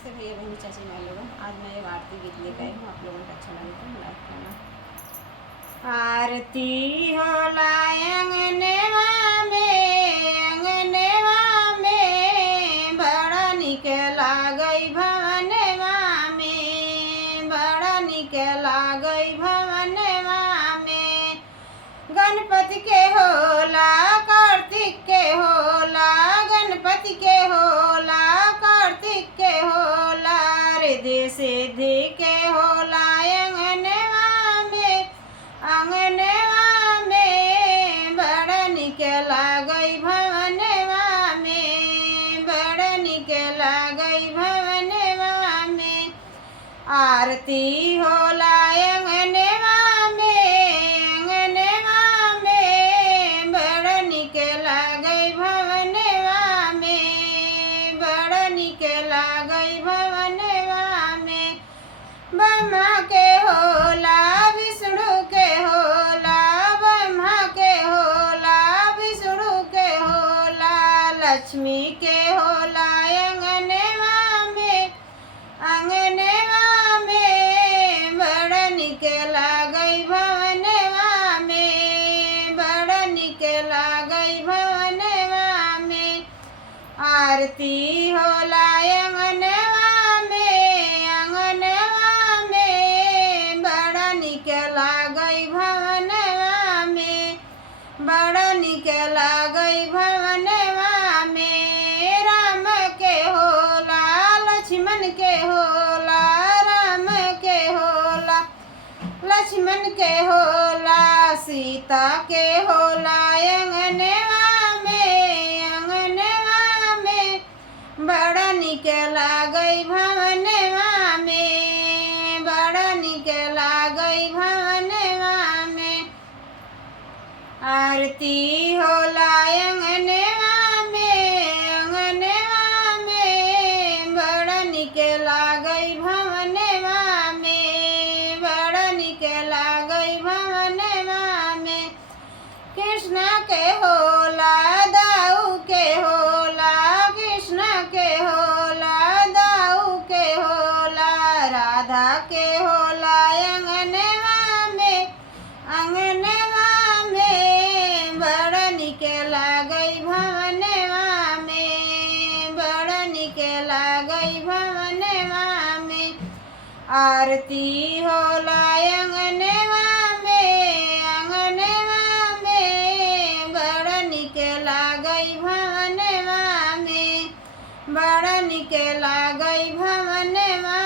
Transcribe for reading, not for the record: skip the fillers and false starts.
नमस्ते भैया बहनी चाची भाई लोगों। आज मैं एक आरती गीत लेकर आई हूँ, आप लोगों को अच्छा लगे तो लाइक करना। आरती होला अंगनेवा में बड़ा निक लागई भवनेवा में, बड़ा निक लागई भवनेवा में। गणपति के होला कार्तिक के होला, गणपति के होला कार्तिक के होला, रिद्धि सिद्धि के होला अंगनेवा में, अंगनेवा में बड़ा निक लागई भवनेवा में, बड़ा निक लागई भवनेवा में। आरती होला अंगनेवा में, अंगनेवा में बड़ा निक लागई भवनेवा में, बड़ा निक लागई भवनेवा में। ब्रह्मा के होला विष्णु के होला, ब्रह्मा के होला विष्णु के होला, लक्ष्मी के होला अंगनेवा में, अंगनेवा में बड़ा निक लागई भवनेवा में, बड़ा निक लागई भवनेवा में। आरती होला अंगनेवा में, अंगनेवा में बड़ा निक लागई भवनेवा में, बड़ा निक लागई भवनेवा में। राम के होला लक्ष्मण के होला, राम के होला लक्ष्मण के होला, सीता के होला अंगनेवा में, अंगनेवा में बड़ा निक लागई भवनेवा में, बड़ा निक लागई भवनेवा में। आरती होला अंगनेवा में, अंगनेवा में बड़ा निक लागई भवनेवा में, बड़ा निक लागई भवनेवा में। कृष्ण के होला दाऊ के होला, कृष्ण के होला दाऊ के होला, राधा के होला अंगनेवा में, अंगनेवा में बड़ा निक लागई भवनेवा में, बड़ा निक लागई भवनेवा में। आरती होला अंगनेवा में, अंगनेवा में बड़ा निक लागई भवनेवा में, बड़ा निक लागई भवनेवा